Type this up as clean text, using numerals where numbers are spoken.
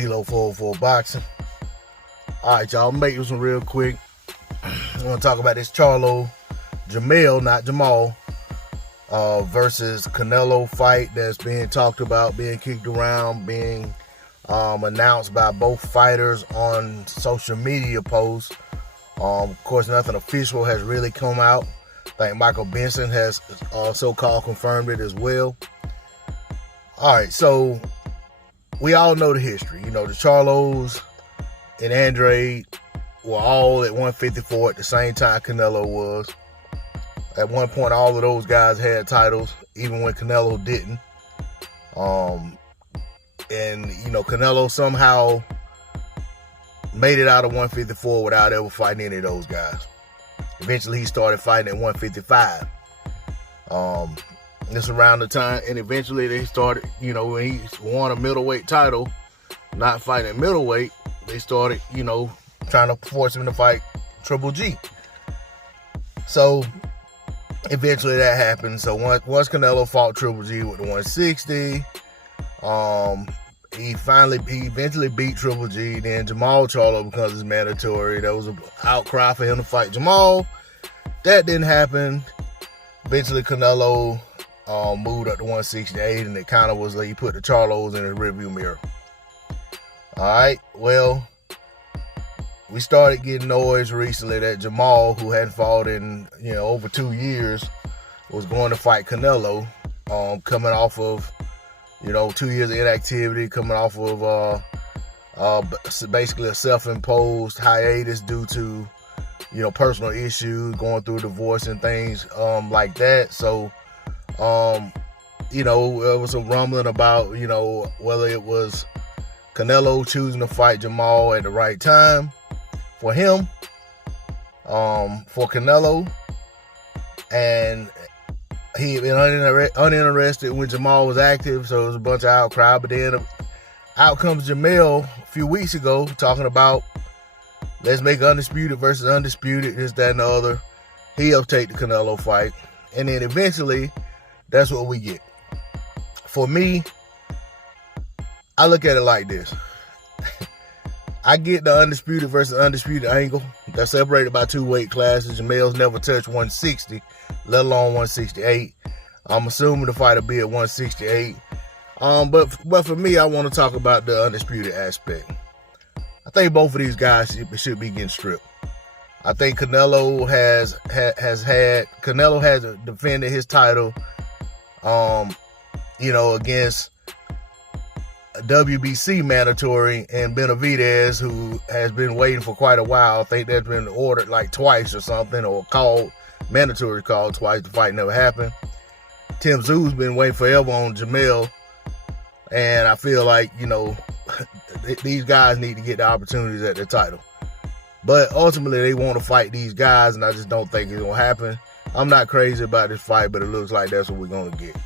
D-Lo 404 Boxing. Alright, y'all, make this one real quick. I want to talk about this Charlo, Jermell, not Jamal, versus Canelo fight that's being talked about, being kicked around, being announced by both fighters on social media posts. Of course, nothing official has really come out. I think Michael Benson has so-called confirmed it as well. Alright, so we all know the history. You know, the Charlos and Andrade were all at 154 at the same time Canelo was. At one point, all of those guys had titles, even when Canelo didn't. And, you know, Canelo somehow made it out of 154 without ever fighting any of those guys. Eventually, he started fighting at 155. This around the time, and eventually they started, you know, when he won a middleweight title, not fighting middleweight, they started, you know, trying to force him to fight Triple G. So eventually that happened. So once Canelo fought Triple G with the 160, he eventually beat Triple G. Then Jamal Charlo becomes his mandatory. There was an outcry for him to fight Jamal. That didn't happen. Eventually Canelo moved up to 168, and it kind of was like he put the Charlos in his rearview mirror. All right, well, we started getting noise recently that Jamal, who hadn't fought in, you know, over 2 years, was going to fight Canelo, coming off of, you know, 2 years of inactivity, coming off of basically a self-imposed hiatus due to, you know, personal issues, going through divorce and things like that. So, you know, there was a rumbling about, you know, whether it was Canelo choosing to fight Jamal at the right time for him, for Canelo, and he had been uninterested when Jamal was active, so it was a bunch of outcry. But then out comes Jermell a few weeks ago talking about, let's make undisputed versus undisputed, this, that, and the other. He'll take the Canelo fight, and then eventually that's what we get. For me, I look at it like this. I get the undisputed versus undisputed angle. They're separated by 2 weight classes. Jermell's never touched 160, let alone 168. I'm assuming the fight will be at 168. But for me, I want to talk about the undisputed aspect. I think both of these guys should be getting stripped. I think Canelo has defended his title, you know, against WBC mandatory and Benavidez, who has been waiting for quite a while. I think that's been ordered like twice or something, or called, mandatory called twice. The fight never happened. Tim Tszyu's been waiting forever on Jermell, and I feel like, you know, these guys need to get the opportunities at the title. But ultimately, they want to fight these guys, and I just don't think it's going to happen. I'm not crazy about this fight, but it looks like that's what we're going to get.